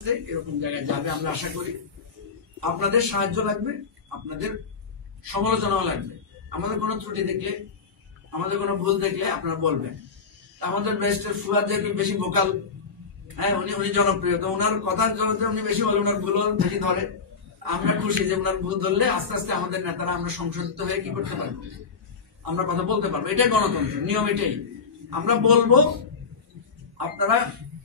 এরকম জায়গায় যাবে আমরা আশা করি। আপনাদের সাহায্য লাগবে, আপনাদের সমালোচনাও লাগবে। আমাদের কোনো ত্রুটি দেখলে, আমাদের কোনো ভুল দেখলে আপনারা বলবেন। আমাদের বেস্টের ফুয়াদ যে বেশি ভোকাল, হ্যাঁ উনি জনপ্রিয়, তো ওনার কথা উনি বেশি বলে, ওনার ভুল বেশি ধরে। আমরা খুশি যে ওনার ভুল ধরলে আস্তে আস্তে আমাদের নেতারা আমরা সংশোধিত হয়ে কি করতে পারবো, আমরা কথা বলতে পারবো। এটাই গণতন্ত্র, নিয়ম এটাই। আমরা বলবো, আপনারা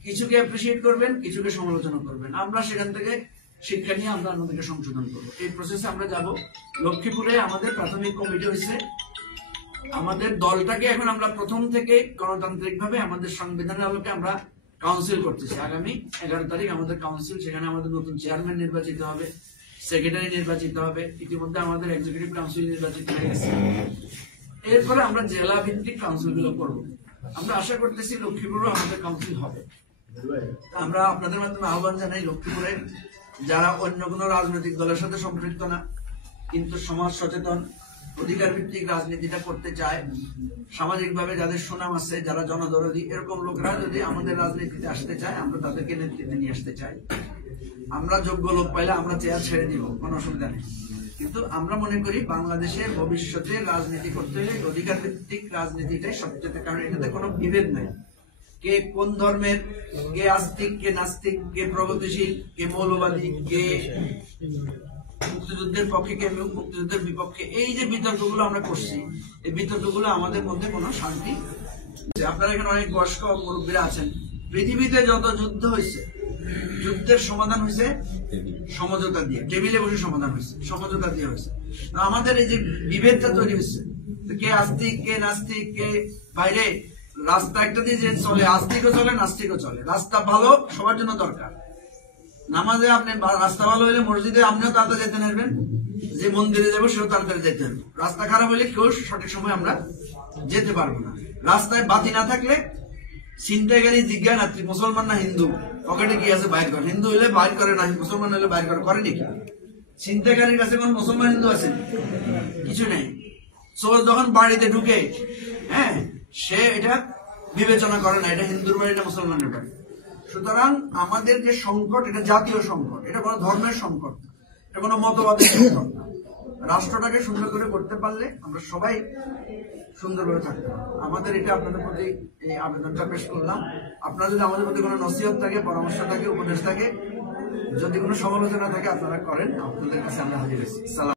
কিছুকে অ্যাপ্রিসিয়েট করবেন, কিছুকে সমালোচনা করবেন। আমরা সেখান থেকে শিক্ষা নিয়ে আমরা আমাদেরকে সংশোধন করবো। এই প্রসেসে আমরা যাব। লক্ষ্মীপুরে আমাদের প্রাথমিক কমিটি হয়েছে। আমাদের দলটাকে এখন আমরা প্রথম থেকে গণতান্ত্রিক ভাবে আমাদের সংবিধানের আলোকে আমরা কাউন্সিল করতেছি। আগামী 11 তারিখ আমাদের কাউন্সিল, সেখানে আমাদের নতুন চেয়ারম্যান নির্বাচিত হবে, সেক্রেটারি নির্বাচিত হবে। ইতিমধ্যে আমাদের এক্সিকিউটিভ কাউন্সিল নির্বাচিত হয়ে গেছে। এরপরে আমরা জেলা ভিত্তিক কাউন্সিল গুলো করবো। আমরা আশা করতেছি লক্ষ্মীপুরও আমাদের কাউন্সিল হবে। আমরা আপনাদের মাধ্যমে আহ্বান জানাই, লক্ষ্মীপুরে যারা অন্য কোন রাজনৈতিক দলের সাথে সম্পৃক্ত না, কিন্তু সমাজ সচেতন, অধিকার ভিত্তিক রাজনীতিটা করতে চায়, সামাজিক ভাবে যাদের সুনাম আছে, যারা জনদরদী, এরকম লোকরা যদি আমাদের রাজনীতিতে আসতে চায়, আমরা তাদেরকে নেতৃত্বে নিয়ে আসতে চাই। আমরা যোগ্য লোক পাইলে আমরা চেয়ার ছেড়ে দিব, কোনো অসুবিধা নেই। কিন্তু আমরা মনে করি বাংলাদেশের ভবিষ্যতে রাজনীতি করতে হলে অধিকার ভিত্তিক রাজনীতিটাই সবচেয়ে, কারণ এটাতে কোনো বিভেদ নাই। কে কোন ধর্মের, কে আস্তিক, কে নাস্তিক, কে প্রগতিশীল, কে মৌলবাদী, কে মুক্তিযুদ্ধের পক্ষে, কে মুক্তিযুদ্ধের বিপক্ষে, এই যে বিতর্কগুলো আমরা করছি, এই বিতর্কগুলো আমাদের মধ্যে কোনো শান্তি। আপনারা এখানে অনেক বয়স্ক মুরব্বীরা আছেন। পৃথিবীতে যত যুদ্ধ হয়েছে, যুদ্ধের সমাধান হয়েছে সমঝোতা দিয়ে, টেবিলে বসে সমাধান হয়েছে, সমঝোতা দিয়ে হয়েছে। আমাদের এই যে বিভেদটা তৈরি হয়েছে, কে আস্তিক, কে নাস্তিক, কে বাইরে, রাস্তা একটা দিয়ে যে চলে, আস্তিকও চলে, নাস্তিকও চলে। রাস্তা ভালো সবার জন্য দরকার। নামাজে আপনি রাস্তা ভালো হলে মসজিদে আপনিও তাড়াতাড়ি যেতে পারবেন, যে মন্দিরে যাবো সেও তাড়াতাড়ি যেতে পারবে। রাস্তা খারাপ হলে কেউ সঠিক সময় আমরা যেতে পারবো না। রাস্তায় বাতি না থাকলে ছিনতাইকারী জিজ্ঞাসাত্রী মুসলমান না হিন্দু, পকেটে কি আছে বাইর করে। হিন্দু হলে বাইর করে না, মুসলমান হলে বাইর করে, করে নাকি? ছিনতাইকারীর কাছে কোন মুসলমান হিন্দু আছে? কিছু নেই। চোর যখন বাড়িতে ঢুকে, হ্যাঁ, সে এটা বিবেচনা করে না, এটা হিন্দুর বাড়ি, এটা মুসলমানের বাড়ি। সুতরাং আমাদের যে সংকট, এটা জাতীয় সংকট, এটা কোনো ধর্মের সংকট না, এটা কোনো মতবাদের সংকট না। রাষ্ট্রটাকে সুন্দর করে করতে পারলে আমরা সবাই সুন্দরভাবে থাকতে পারবো। আমাদের এটা আপনাদের প্রতি এই আবেদনটা পেশ করলাম। আপনারা যদি আমাদের প্রতি কোনো নসিহত থাকে, পরামর্শ থাকে, উপদেশ থাকে, যদি কোনো সমালোচনা থাকে, আপনারা করেন। আপনাদের কাছে আমরা হাজির আছি।